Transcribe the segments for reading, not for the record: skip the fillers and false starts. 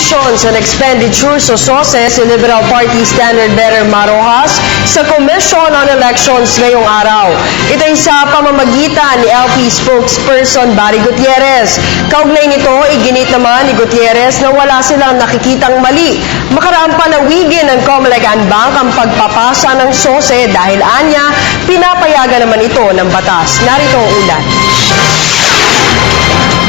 Contributions and Expenditures o SOSE si Liberal Party Standard Bearer Marojas sa Commission on Elections ngayong araw. Ito ay sa pamamagitan ni LP spokesperson Barry Gutierrez. Kaugnay nito, iginit naman ni Gutierrez na wala silang nakikitang mali. Makaraang panawigin ng Comelec and Bank ang pagpapasa ng SOSE dahil anya, pinapayagan naman ito ng batas. Narito ang ulat.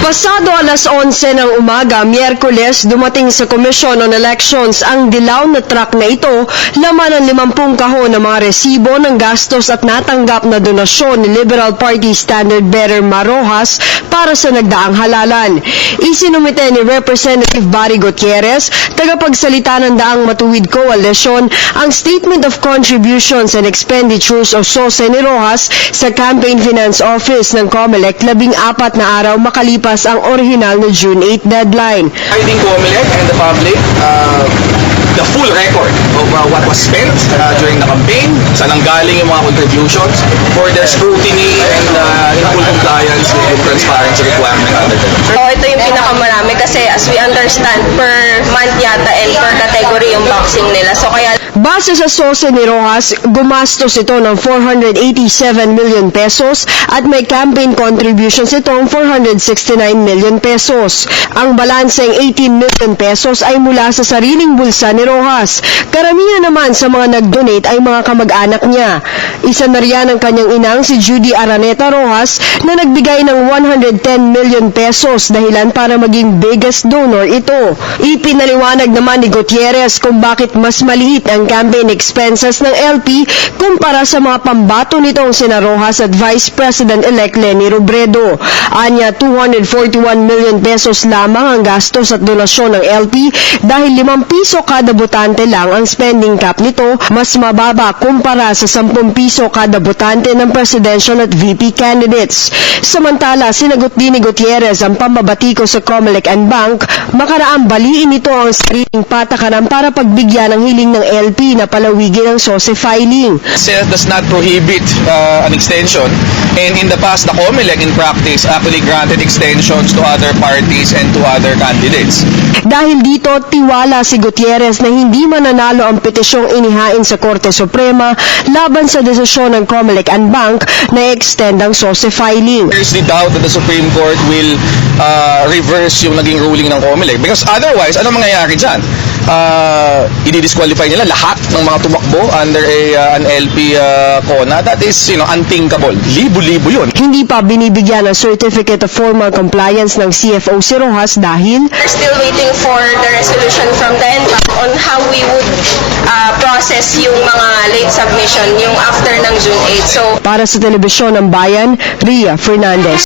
Pasado alas 11 ng umaga, Miyerkules, dumating sa Commission on Elections ang dilaw na truck na ito, laman ng 50 kahon ng mga resibo ng gastos at natanggap na donasyon ni Liberal Party Standard Bearer Marojas para sa nagdaang halalan. Isinumite ni Representative Barry Gutierrez, tagapagsalita ng Daang Matuwid Coalition, ang Statement of Contributions and Expenditures o SOSE ni Rojas sa Campaign Finance Office ng Comelec 14 na araw makalipas ang orihinal na June 8 deadline. I think Comelec and the public, the full record of what was spent during the campaign, saan nanggaling yung mga contributions for their scrutiny and in full compliance with the transparency requirement under the law. So, ito yung pinakamarami kasi as we understand, per month yata and per category yung boxing nila. So, kaya base sa SOSE ni Rojas, gumastos ito ng 487 million pesos at may campaign contributions itong 469 million pesos. Ang balanseng 18 million pesos ay mula sa sariling bulsa ni Rojas. Karamihan naman sa mga nag-donate ay mga kamag-anak niya. Isa na riyan ang kanyang inang si Judy Araneta Rojas na nagbigay ng 110 million pesos dahilan para maging biggest donor ito. Ipinaliwanag naman ni Gutierrez kung bakit mas maliit ang campaign expenses ng LP kumpara sa mga pambato nitong sina Rojas at Vice President-elect Leni Robredo. Anya, 241 million pesos lamang ang gastos at donasyon ng LP dahil 5 piso kada botante lang ang spending cap nito, mas mababa kumpara sa 10 piso kada botante ng presidential at VP candidates. Samantala, sinagot din ni Gutierrez ang pambabati ko sa Comelec and Bank, makaraang baliin nito ang sariling patakaran para pagbigyan ng hiling ng LP na palawigin ang SOSE filing. SEF does not prohibit an extension, and in the past, the Comelec in practice actually granted extensions to other parties and to other candidates. Dahil dito, tiwala si Gutierrez na hindi mananalo ang petisyong inihain sa Korte Suprema laban sa desisyon ng Comelec and Bank na extend ang SOSE filing. There's the doubt that the Supreme Court will reverse yung naging ruling ng Comelec, because otherwise, ano mangyayari dyan? I-disqualify nila lahat ng mga tumakbo under an LP CONA. That is, unthinkable. Libo-libo yun. Hindi pa binibigyan ng Certificate of Formal Compliance ng CFO si Rojas dahil we're still waiting for the resolution from the NBank on how we would process yung mga late submission, yung after ng June 8. So, para sa Telebisyon ng Bayan, Ria Fernandez.